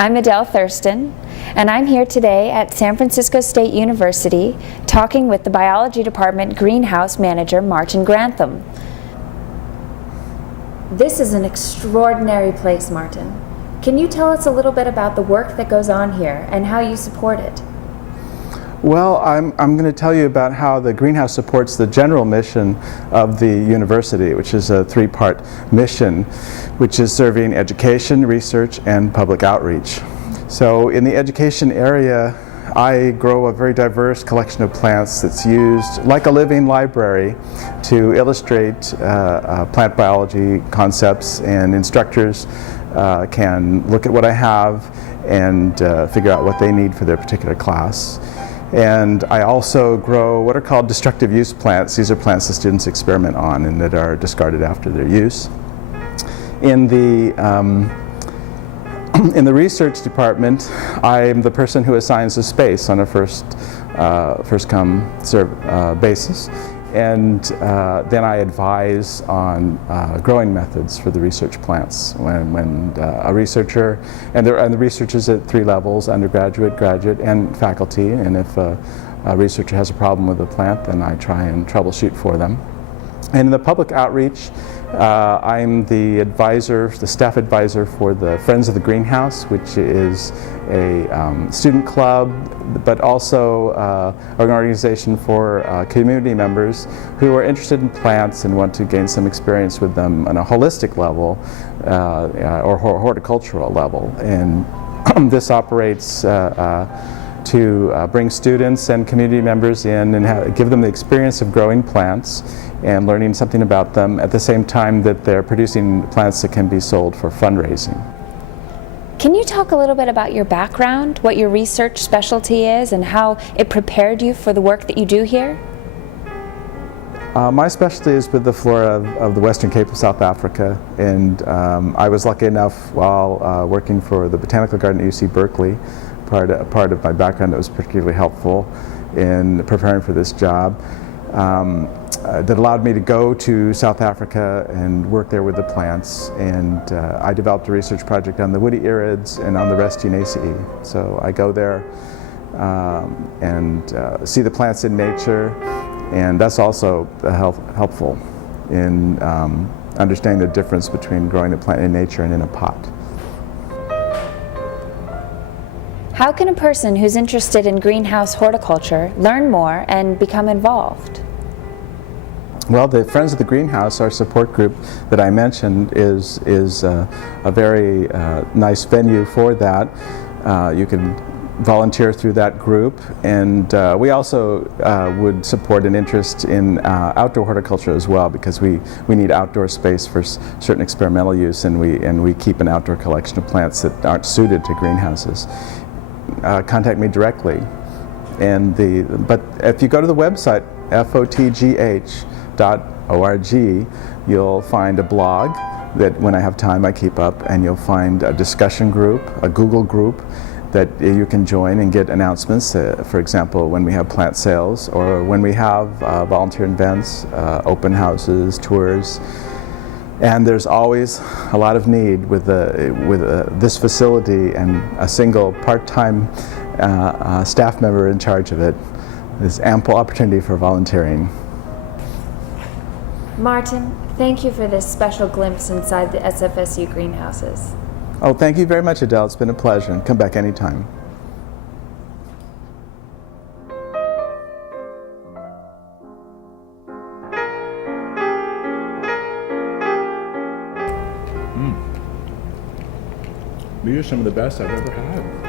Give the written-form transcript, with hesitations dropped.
I'm Adele Thurston, and I'm here today at San Francisco State University talking with the Biology Department Greenhouse Manager, Martin Grantham. This is an extraordinary place, Martin. Can you tell us a little bit about the work that goes on here and how you support it? Well, I'm going to tell you about how the greenhouse supports the general mission of the university, which is a three-part mission, which is serving education, research, and public outreach. So in the education area, I grow a very diverse collection of plants that's used like a living library to illustrate plant biology concepts, and instructors can look at what I have and figure out what they need for their particular class. And I also grow what are called destructive use plants. These are plants that students experiment on and that are discarded after their use. In the research department, I'm the person who assigns the space on a first come serve basis, and then I advise on growing methods for the research plants. When a researcher, and the research is at three levels: undergraduate, graduate, and faculty. And if a researcher has a problem with a plant, then I try and troubleshoot for them. And in the public outreach, I'm the advisor, the staff advisor for the Friends of the Greenhouse, which is a student club, but also an organization for community members who are interested in plants and want to gain some experience with them on a holistic level or horticultural level. And this operates to bring students and community members in and give them the experience of growing plants and learning something about them at the same time that they're producing plants that can be sold for fundraising. Can you talk a little bit about your background, what your research specialty is, and how it prepared you for the work that you do here? My specialty is with the flora of the Western Cape of South Africa, and I was lucky enough while working for the Botanical Garden at UC Berkeley, part of my background that was particularly helpful in preparing for this job, that allowed me to go to South Africa and work there with the plants. And I developed a research project on the woody irids and on the Restinaceae. So I go there and see the plants in nature, and that's also helpful in understanding the difference between growing a plant in nature and in a pot. How can a person who's interested in greenhouse horticulture learn more and become involved? Well, the Friends of the Greenhouse, our support group that I mentioned, is a very nice venue for that. You can volunteer through that group, and we also would support an interest in outdoor horticulture as well, because we need outdoor space for certain experimental use, and we keep an outdoor collection of plants that aren't suited to greenhouses. Contact me directly, but if you go to the website fotgh.org, you'll find a blog that when I have time I keep up, and you'll find a discussion group, a Google group that you can join and get announcements, for example when we have plant sales or when we have volunteer events, open houses, tours. And there's always a lot of need with this facility, and a single part-time staff member in charge of it. There's ample opportunity for volunteering. Martin, thank you for this special glimpse inside the SFSU greenhouses. Oh, thank you very much, Adele. It's been a pleasure, and come back anytime. These are some of the best I've ever had.